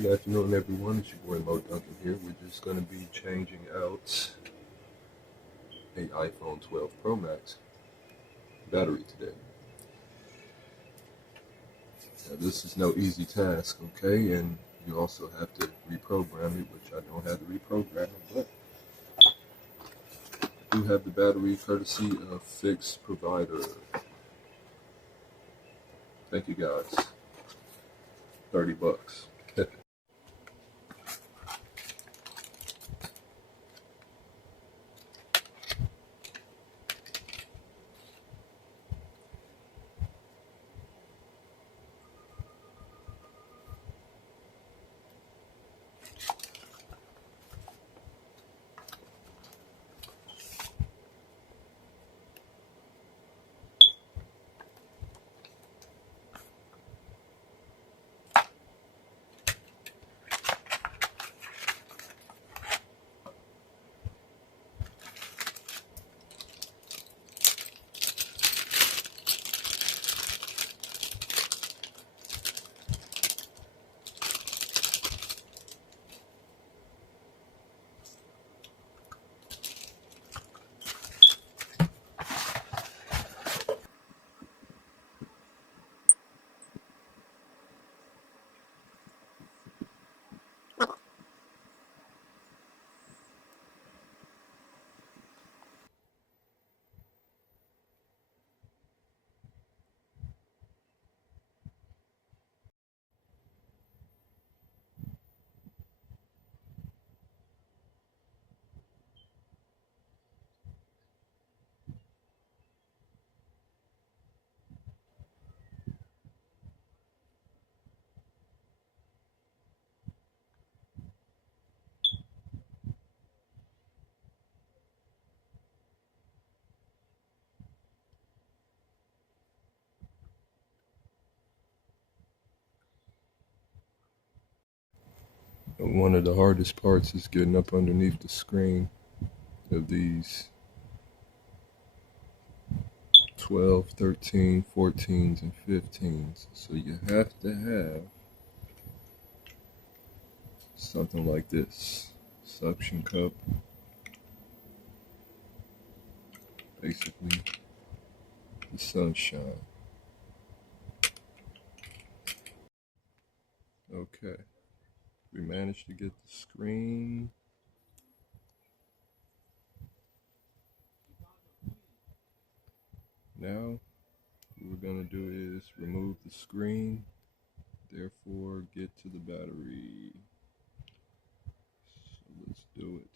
Good afternoon, everyone. It's your boy Duncan here. We're just going to be changing out a iPhone 12 Pro Max battery today. Now, this is no easy task, okay? And you also have to reprogram it, which I don't have to reprogram it, but I do have the battery courtesy of Fix Provider. Thank you guys. $30. One of the hardest parts is getting up underneath the screen of these 12, 13, 14s, and 15s. So you have to have something like this suction cup, basically the sunshine. Okay, we managed to get the screen. Now what we're gonna do is remove the screen, therefore get to the battery. So let's do it.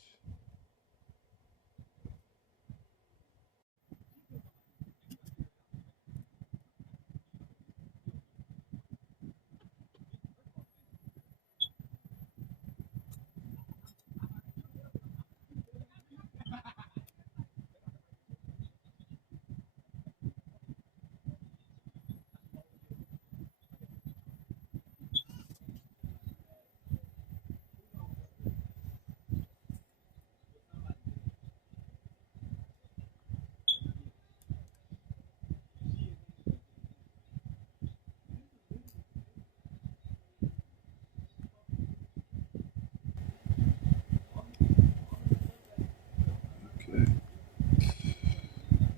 Okay,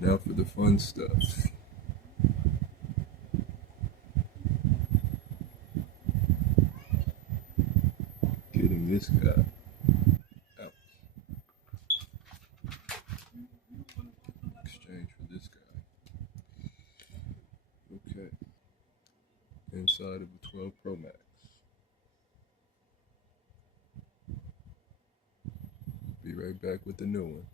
now for the fun stuff. Getting this guy out. Exchange for this guy. Okay, inside of the 12 Pro Max. Be right back with the new one.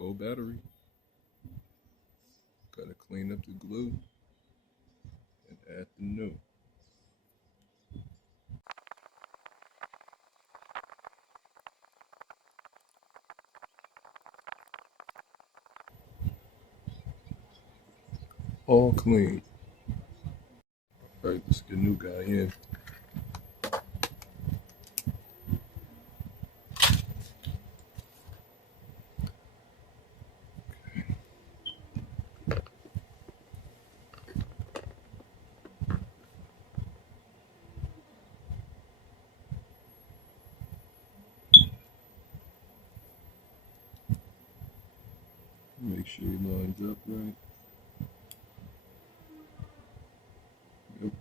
Old battery. Gotta clean up the glue and add the new. All clean. Alright, let's get a new guy in. Make sure he lines up right. Yep.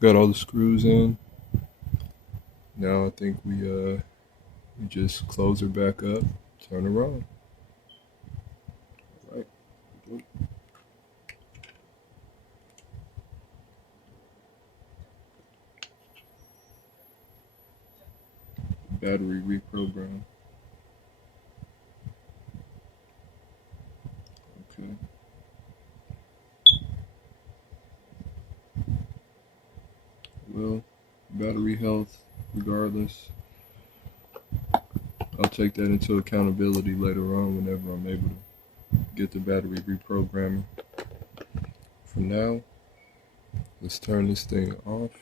Got all the screws in. Now I think we just close her back up, turn her on. All right. Battery reprogram. Okay. Well, battery health, regardless. I'll take that into accountability later on whenever I'm able to get the battery reprogramming. For now, let's turn this thing off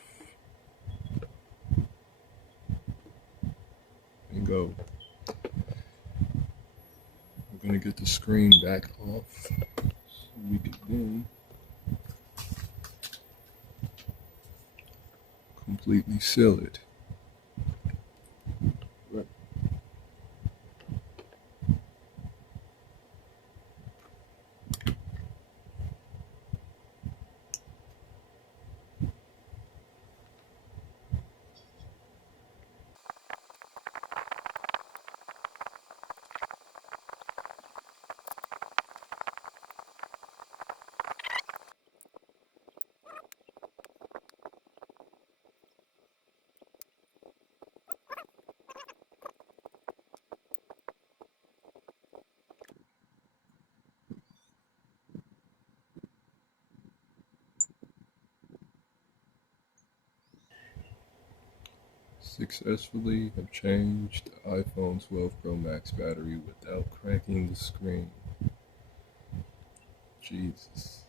and go. We're gonna get the screen back off so we can then completely seal it. Right. Successfully have changed the iPhone 12 Pro Max battery without cracking the screen. Jesus.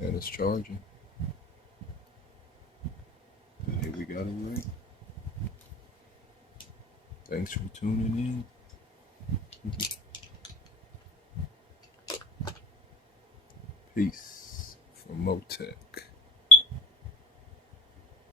And it's charging. And here we got it right. Thanks for tuning in. Peace from Motec.